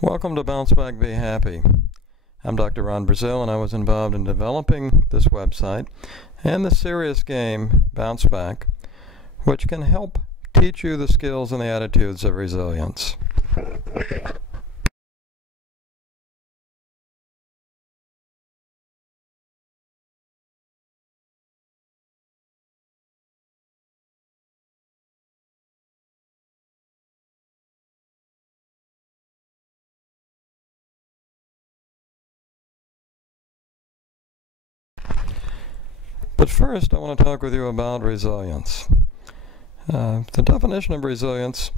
Welcome to Bounce Back, Be Happy. I'm Dr. Ron Brazil, and I was involved in developing this website and the serious game, Bounce Back, which can help teach you the skills and the attitudes of resilience. But first, I want to talk with you about resilience. The definition of resilience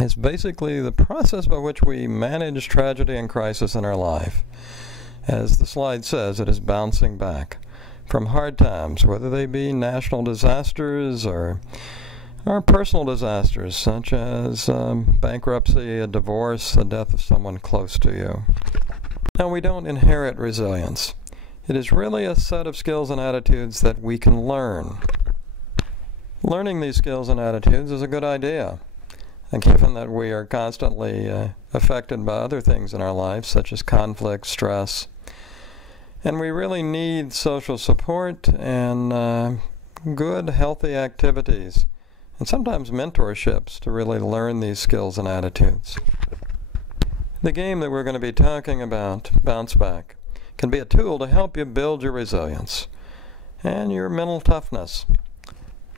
is basically the process by which we manage tragedy and crisis in our life. As the slide says, it is bouncing back from hard times, whether they be national disasters or personal disasters, such as bankruptcy, a divorce, the death of someone close to you. Now, we don't inherit resilience. It is really a set of skills and attitudes that we can learn. Learning these skills and attitudes is a good idea, and given that we are constantly affected by other things in our lives, such as conflict, stress, and we really need social support and good, healthy activities, and sometimes mentorships to really learn these skills and attitudes. The game that we're going to be talking about, Bounce Back, can be a tool to help you build your resilience and your mental toughness.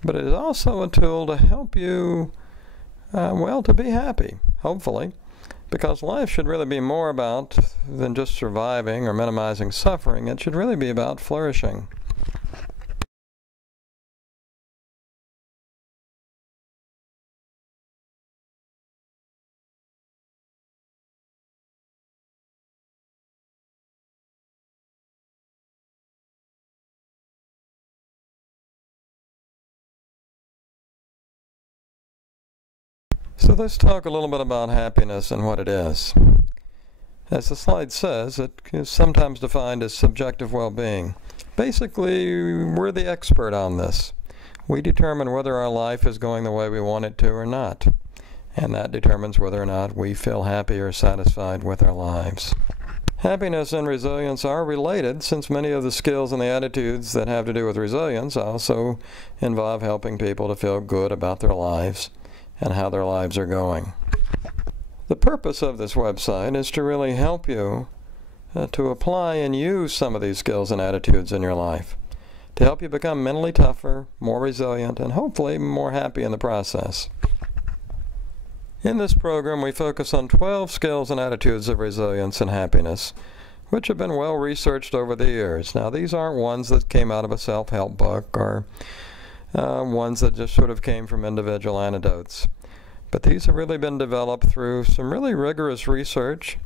But it is also a tool to help you, to be happy, hopefully, because life should really be more about than just surviving or minimizing suffering. It should really be about flourishing. So let's talk a little bit about happiness and what it is. As the slide says, it is sometimes defined as subjective well-being. Basically, we're the expert on this. We determine whether our life is going the way we want it to or not, and that determines whether or not we feel happy or satisfied with our lives. Happiness and resilience are related, since many of the skills and the attitudes that have to do with resilience also involve helping people to feel good about their lives and how their lives are going. The purpose of this website is to really help you to apply and use some of these skills and attitudes in your life, to help you become mentally tougher, more resilient, and hopefully more happy in the process. In this program, we focus on 12 skills and attitudes of resilience and happiness, which have been well researched over the years. Now, these aren't ones that came out of a self-help book or ones that just sort of came from individual anecdotes. But these have really been developed through some really rigorous research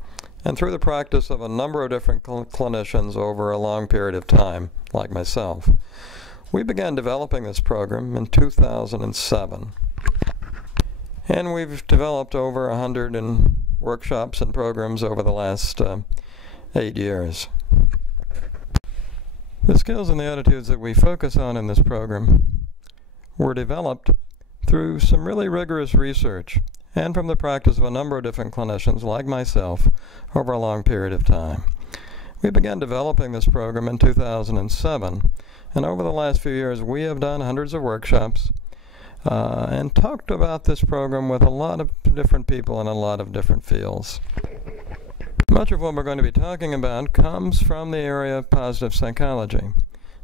and through the practice of a number of different clinicians over a long period of time, like myself. We began developing this program in 2007. And we've developed over 100 workshops and programs over the last 8 years. The skills and the attitudes that we focus on in this program were developed through some really rigorous research and from the practice of a number of different clinicians like myself over a long period of time. We began developing this program in 2007, and over the last few years we have done hundreds of workshops and talked about this program with a lot of different people in a lot of different fields. Much of what we're going to be talking about comes from the area of positive psychology.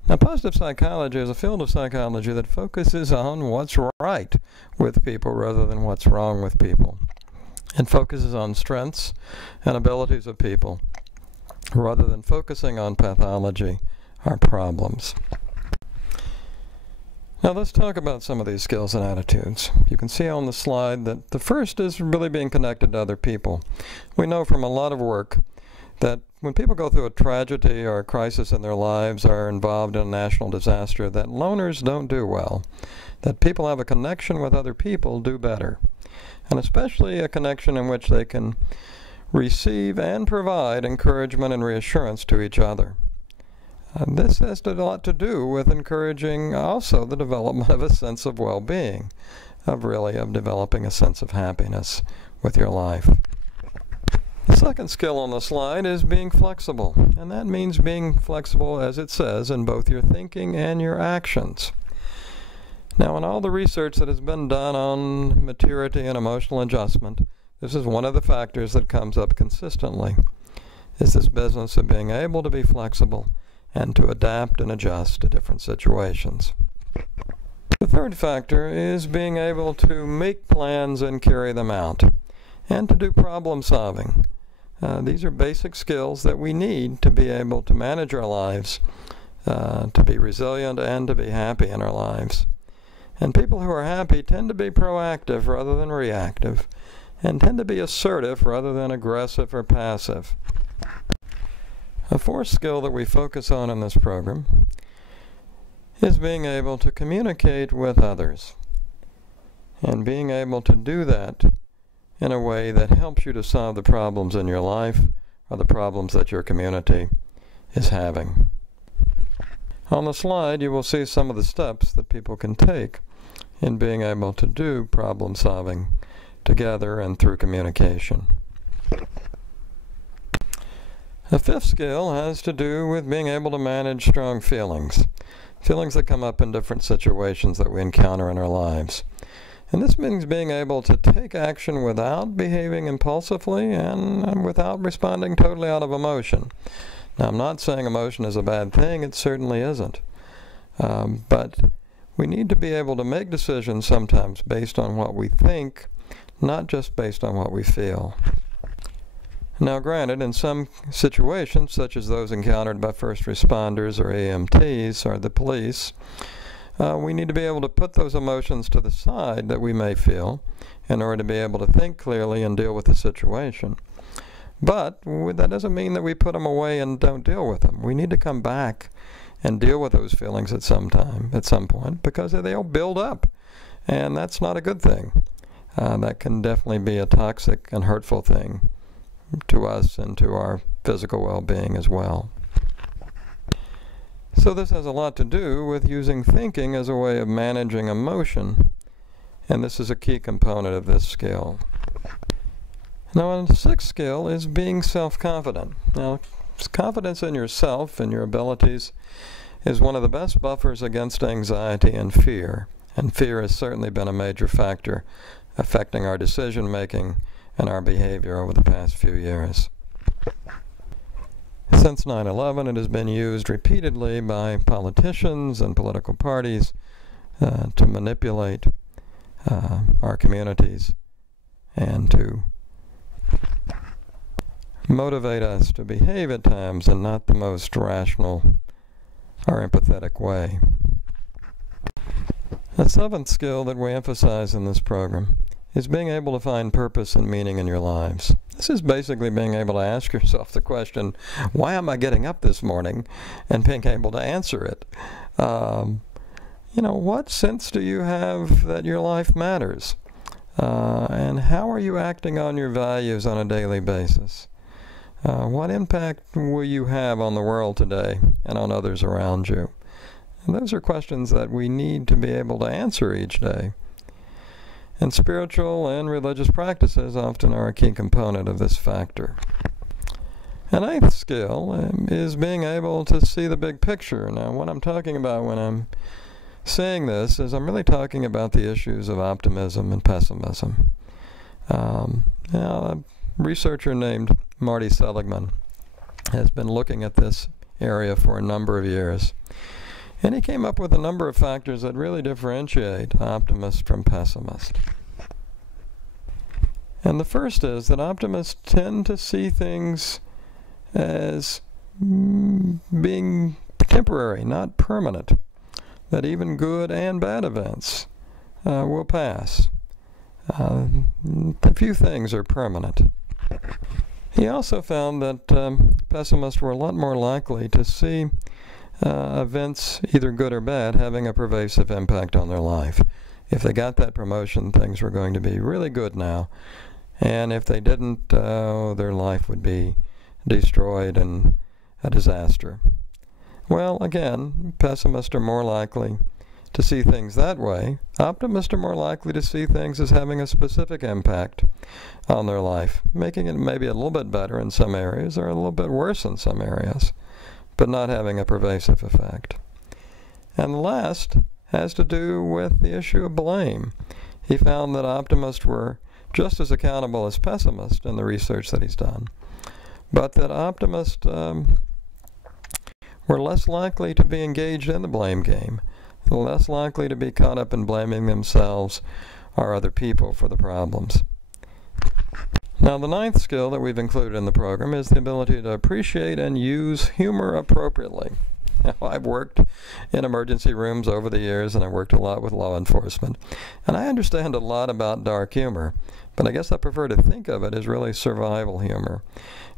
Now, positive psychology is a field of psychology that focuses on what's right with people rather than what's wrong with people. It focuses on strengths and abilities of people rather than focusing on pathology or problems. Now, let's talk about some of these skills and attitudes. You can see on the slide that the first is really being connected to other people. We know from a lot of work that when people go through a tragedy or a crisis in their lives or are involved in a national disaster, that loners don't do well, that people have a connection with other people do better, and especially a connection in which they can receive and provide encouragement and reassurance to each other. This has a lot to do with encouraging also the development of a sense of well-being, of developing a sense of happiness with your life. second skill on the slide is being flexible, and that means being flexible, as it says, in both your thinking and your actions. Now, in all the research that has been done on maturity and emotional adjustment, this is one of the factors that comes up consistently, is this business of being able to be flexible and to adapt and adjust to different situations. The third factor is being able to make plans and carry them out, and to do problem solving. These are basic skills that we need to be able to manage our lives, to be resilient and to be happy in our lives. And people who are happy tend to be proactive rather than reactive, and tend to be assertive rather than aggressive or passive. A fourth skill that we focus on in this program is being able to communicate with others, and being able to do that in a way that helps you to solve the problems in your life or the problems that your community is having. On the slide, you will see some of the steps that people can take in being able to do problem solving together and through communication. The fifth skill has to do with being able to manage strong feelings that come up in different situations that we encounter in our lives. And this means being able to take action without behaving impulsively and without responding totally out of emotion. Now, I'm not saying emotion is a bad thing, it certainly isn't. But we need to be able to make decisions sometimes based on what we think, not just based on what we feel. Now, granted, in some situations, such as those encountered by first responders or EMTs or the police, we need to be able to put those emotions to the side that we may feel in order to be able to think clearly and deal with the situation. But that doesn't mean that we put them away and don't deal with them. We need to come back and deal with those feelings at some point, because they'll build up, and that's not a good thing. That can definitely be a toxic and hurtful thing to us and to our physical well-being as well. So this has a lot to do with using thinking as a way of managing emotion, and this is a key component of this skill. Now, the sixth skill is being self-confident. Now, confidence in yourself and your abilities is one of the best buffers against anxiety and fear has certainly been a major factor affecting our decision-making and our behavior over the past few years. Since 9/11, it has been used repeatedly by politicians and political parties to manipulate our communities and to motivate us to behave at times in not the most rational or empathetic way. The seventh skill that we emphasize in this program is being able to find purpose and meaning in your lives. This is basically being able to ask yourself the question, why am I getting up this morning, and being able to answer it. What sense do you have that your life matters? And how are you acting on your values on a daily basis? What impact will you have on the world today and on others around you? And those are questions that we need to be able to answer each day. And spiritual and religious practices often are a key component of this factor. An eighth skill is being able to see the big picture. Now, what I'm talking about when I'm saying this is I'm really talking about the issues of optimism and pessimism. A researcher named Marty Seligman has been looking at this area for a number of years. And he came up with a number of factors that really differentiate optimist from pessimist. And the first is that optimists tend to see things as being temporary, not permanent. That even good and bad events will pass. A few things are permanent. He also found that pessimists were a lot more likely to see events, either good or bad, having a pervasive impact on their life. If they got that promotion, things were going to be really good now. And if they didn't, their life would be destroyed and a disaster. Well, again, pessimists are more likely to see things that way, optimists are more likely to see things as having a specific impact on their life, making it maybe a little bit better in some areas or a little bit worse in some areas, but not having a pervasive effect. And the last has to do with the issue of blame. He found that optimists were just as accountable as pessimists in the research that he's done, but that optimists were less likely to be engaged in the blame game, less likely to be caught up in blaming themselves or other people for the problems. Now, the ninth skill that we've included in the program is the ability to appreciate and use humor appropriately. Now, I've worked in emergency rooms over the years, and I worked a lot with law enforcement, and I understand a lot about dark humor, but I guess I prefer to think of it as really survival humor.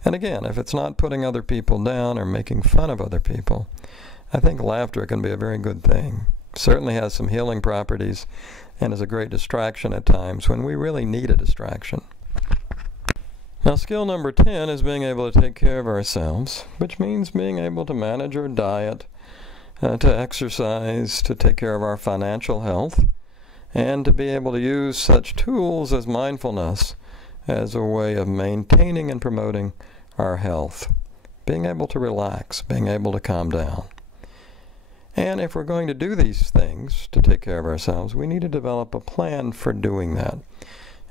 And again, if it's not putting other people down or making fun of other people, I think laughter can be a very good thing. Certainly has some healing properties and is a great distraction at times when we really need a distraction. Now, skill number 10 is being able to take care of ourselves, which means being able to manage our diet, to exercise, to take care of our financial health, and to be able to use such tools as mindfulness as a way of maintaining and promoting our health. Being able to relax, being able to calm down. And if we're going to do these things to take care of ourselves, we need to develop a plan for doing that.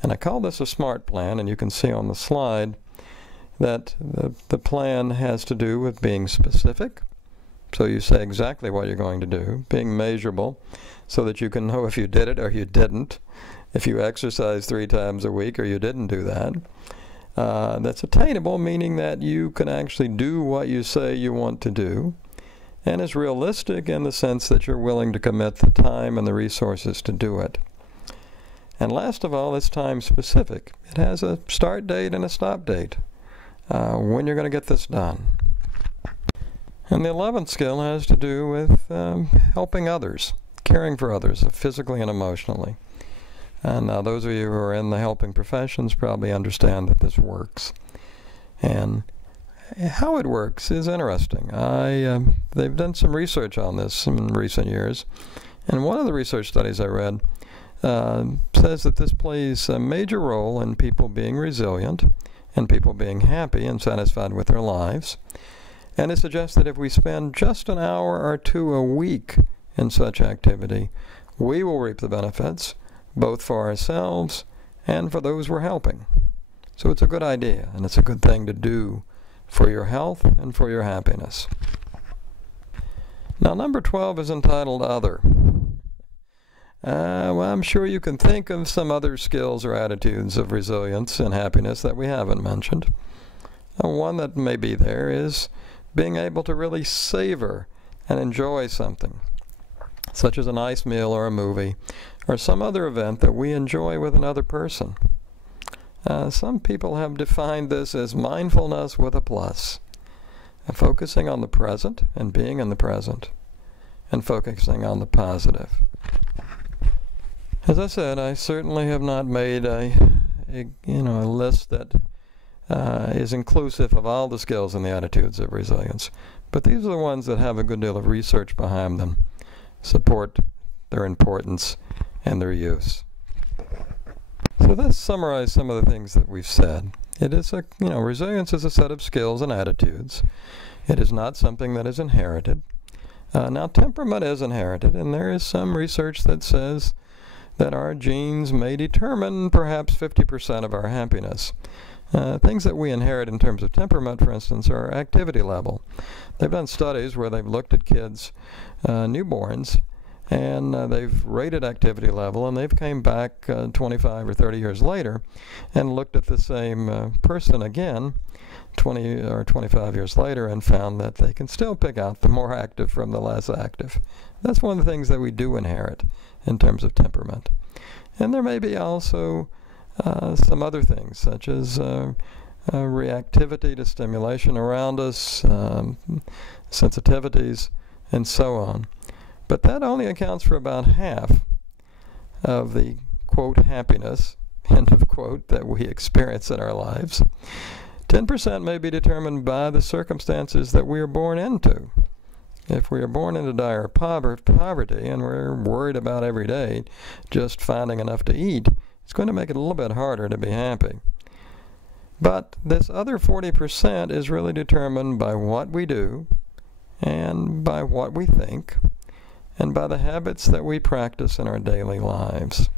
And I call this a SMART plan, and you can see on the slide that the plan has to do with being specific, so you say exactly what you're going to do, being measurable, so that you can know if you did it or you didn't, if you exercise 3 times a week or you didn't do that. That's attainable, meaning that you can actually do what you say you want to do, and is realistic in the sense that you're willing to commit the time and the resources to do it. And last of all, it's time specific. It has a start date and a stop date, when you're going to get this done. And the 11th skill has to do with helping others, caring for others, physically and emotionally. And now those of you who are in the helping professions probably understand that this works. And how it works is interesting. They've done some research on this in recent years, and one of the research studies I read says that this plays a major role in people being resilient and people being happy and satisfied with their lives. And it suggests that if we spend just an hour or 2 a week in such activity, we will reap the benefits, both for ourselves and for those we're helping. So it's a good idea, and it's a good thing to do for your health and for your happiness. Now, number 12 is entitled Other. Well, I'm sure you can think of some other skills or attitudes of resilience and happiness that we haven't mentioned. One that may be there is being able to really savor and enjoy something, such as a nice meal or a movie, or some other event that we enjoy with another person. Some people have defined this as mindfulness with a plus, focusing on the present and being in the present, and focusing on the positive. As I said, I certainly have not made a list that is inclusive of all the skills and the attitudes of resilience, but these are the ones that have a good deal of research behind them, support their importance and their use. So let's summarize some of the things that we've said. It is resilience is a set of skills and attitudes. It is not something that is inherited. Now, temperament is inherited, and there is some research that says that our genes may determine perhaps 50% of our happiness. Things that we inherit in terms of temperament, for instance, are activity level. They've done studies where they've looked at kids, newborns, and they've rated activity level, and they've came back 25 or 30 years later and looked at the same person again 20 or 25 years later and found that they can still pick out the more active from the less active. That's one of the things that we do inherit in terms of temperament. And there may be also some other things, such as reactivity to stimulation around us, sensitivities, and so on. But that only accounts for about half of the, quote, happiness, end of quote, that we experience in our lives. 10% may be determined by the circumstances that we are born into. If we are born into dire poverty and we're worried about every day just finding enough to eat, it's going to make it a little bit harder to be happy. But this other 40% is really determined by what we do and by what we think and by the habits that we practice in our daily lives.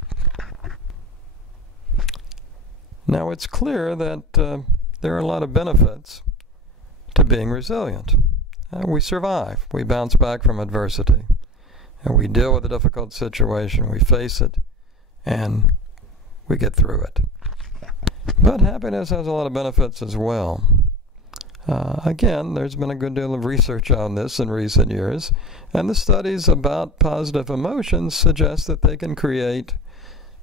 Now, it's clear that there are a lot of benefits to being resilient. We survive. We bounce back from adversity. And we deal with a difficult situation. We face it, and we get through it. But happiness has a lot of benefits as well. Again, there's been a good deal of research on this in recent years, and the studies about positive emotions suggest that they can create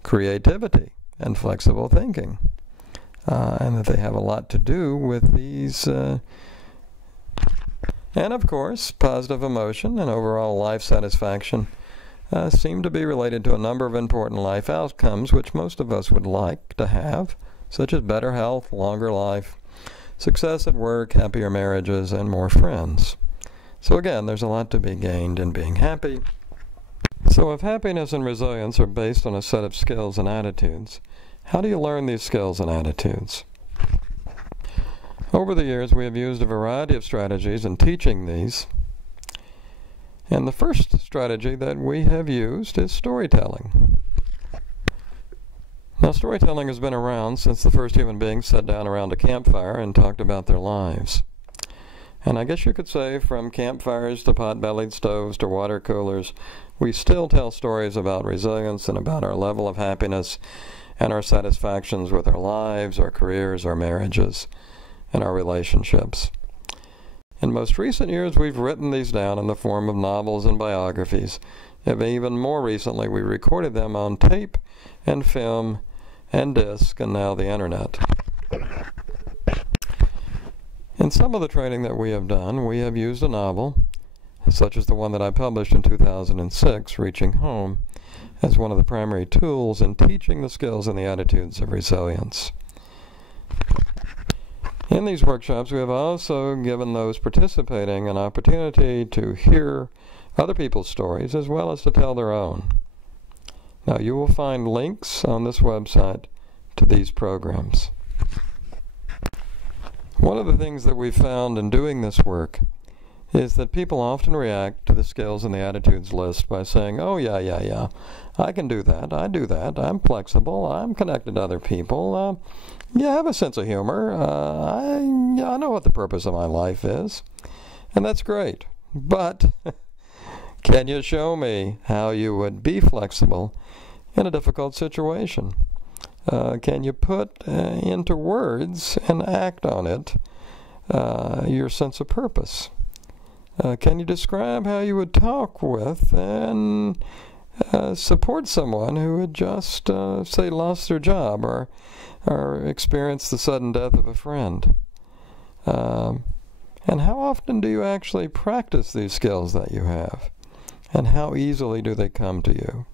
creativity and flexible thinking, and that they have a lot to do with these. And of course, positive emotion and overall life satisfaction seem to be related to a number of important life outcomes which most of us would like to have, such as better health, longer life, success at work, happier marriages, and more friends. So again, there's a lot to be gained in being happy. So if happiness and resilience are based on a set of skills and attitudes, how do you learn these skills and attitudes? Over the years, we have used a variety of strategies in teaching these. And the first strategy that we have used is storytelling. Now, storytelling has been around since the first human beings sat down around a campfire and talked about their lives. And I guess you could say from campfires to pot-bellied stoves to water coolers, we still tell stories about resilience and about our level of happiness and our satisfactions with our lives, our careers, our marriages, and our relationships. In most recent years, we've written these down in the form of novels and biographies. And even more recently, we recorded them on tape and film and disc, and now the internet. In some of the training that we have done, we have used a novel, such as the one that I published in 2006, Reaching Home, as one of the primary tools in teaching the skills and the attitudes of resilience. In these workshops, we have also given those participating an opportunity to hear other people's stories as well as to tell their own. Now, you will find links on this website to these programs. One of the things that we've found in doing this work is that people often react to the skills and the attitudes list by saying, oh, yeah, I can do that, I do that, I'm flexible, I'm connected to other people, I have a sense of humor, I know what the purpose of my life is. And that's great. But can you show me how you would be flexible in a difficult situation? Can you put into words and act on it your sense of purpose? Can you describe how you would talk with and support someone who had just, say, lost their job or experienced the sudden death of a friend? And how often do you actually practice these skills that you have? And how easily do they come to you?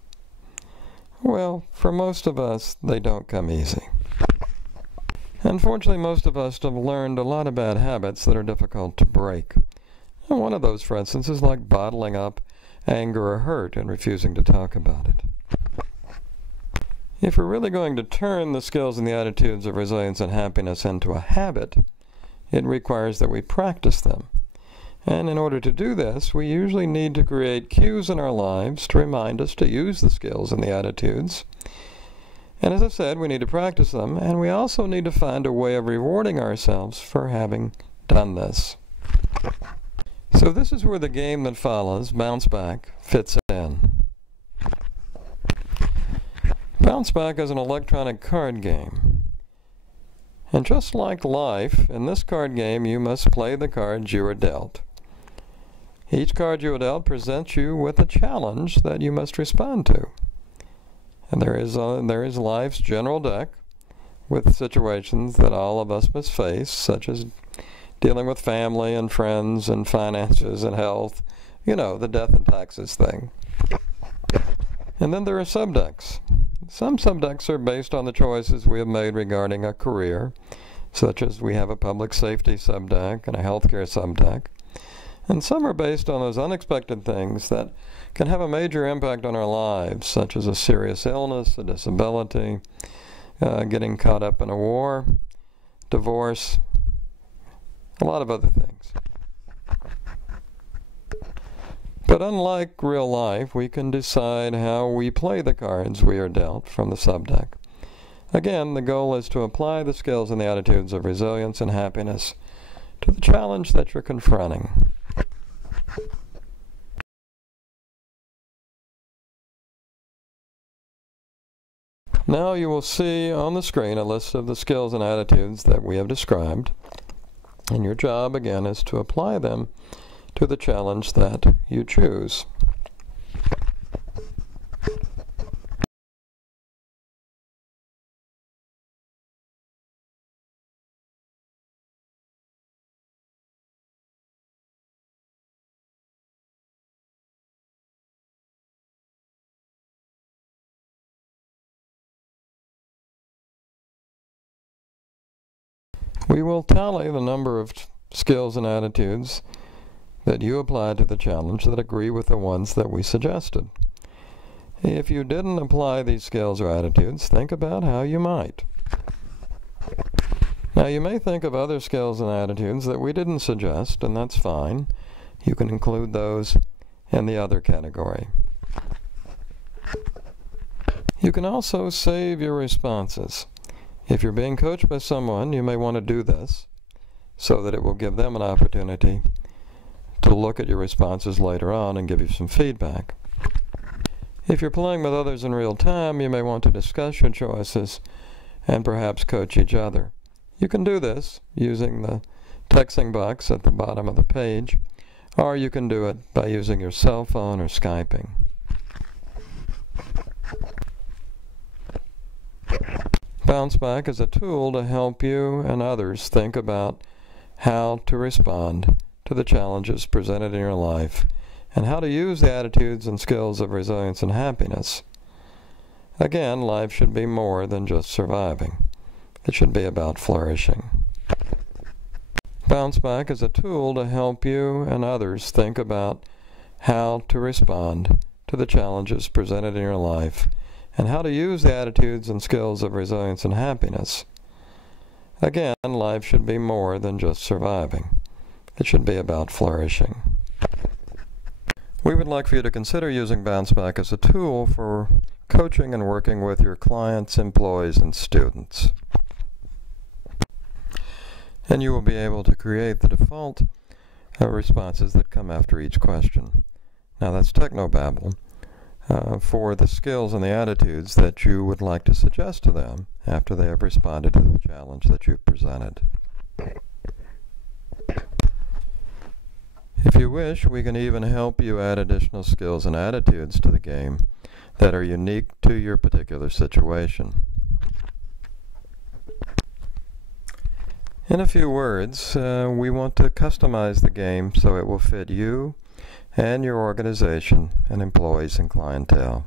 Well, for most of us, they don't come easy. Unfortunately, most of us have learned a lot of bad habits that are difficult to break. And one of those, for instance, is like bottling up anger or hurt and refusing to talk about it. If we're really going to turn the skills and the attitudes of resilience and happiness into a habit, it requires that we practice them. And in order to do this, we usually need to create cues in our lives to remind us to use the skills and the attitudes. And as I said, we need to practice them, and we also need to find a way of rewarding ourselves for having done this. So this is where the game that follows, Bounce Back, fits in. Bounce Back is an electronic card game. And just like life, in this card game you must play the cards you are dealt. Each card you are dealt presents you with a challenge that you must respond to. And there is life's general deck with situations that all of us must face, such as dealing with family and friends and finances and health, the death and taxes thing. And then there are subdecks. Some subdecks are based on the choices we have made regarding a career, such as we have a public safety subdeck and a healthcare subdeck. And some are based on those unexpected things that can have a major impact on our lives, such as a serious illness, a disability, getting caught up in a war, divorce, a lot of other things. But unlike real life, we can decide how we play the cards we are dealt from the subdeck. Again, the goal is to apply the skills and the attitudes of resilience and happiness to the challenge that you're confronting. Now you will see on the screen a list of the skills and attitudes that we have described, and your job again is to apply them to the challenge that you choose. We will tally the number of skills and attitudes that you applied to the challenge that agree with the ones that we suggested. If you didn't apply these skills or attitudes, think about how you might. Now, you may think of other skills and attitudes that we didn't suggest, and that's fine. You can include those in the other category. You can also save your responses. If you're being coached by someone, you may want to do this so that it will give them an opportunity to look at your responses later on and give you some feedback. If you're playing with others in real time, you may want to discuss your choices and perhaps coach each other. You can do this using the texting box at the bottom of the page, or you can do it by using your cell phone or Skyping. BounceBack is a tool to help you and others think about how to respond to the challenges presented in your life and how to use the attitudes and skills of resilience and happiness. Again, life should be more than just surviving. It should be about flourishing. BounceBack is a tool to help you and others think about how to respond to the challenges presented in your life and how to use the attitudes and skills of resilience and happiness. Again, life should be more than just surviving. It should be about flourishing. We would like for you to consider using BounceBack as a tool for coaching and working with your clients, employees, and students. And you will be able to create the default responses that come after each question. Now that's technobabble. For the skills and the attitudes that you would like to suggest to them after they have responded to the challenge that you've presented. If you wish, we can even help you add additional skills and attitudes to the game that are unique to your particular situation. In a few words, we want to customize the game so it will fit you and your organization and employees and clientele.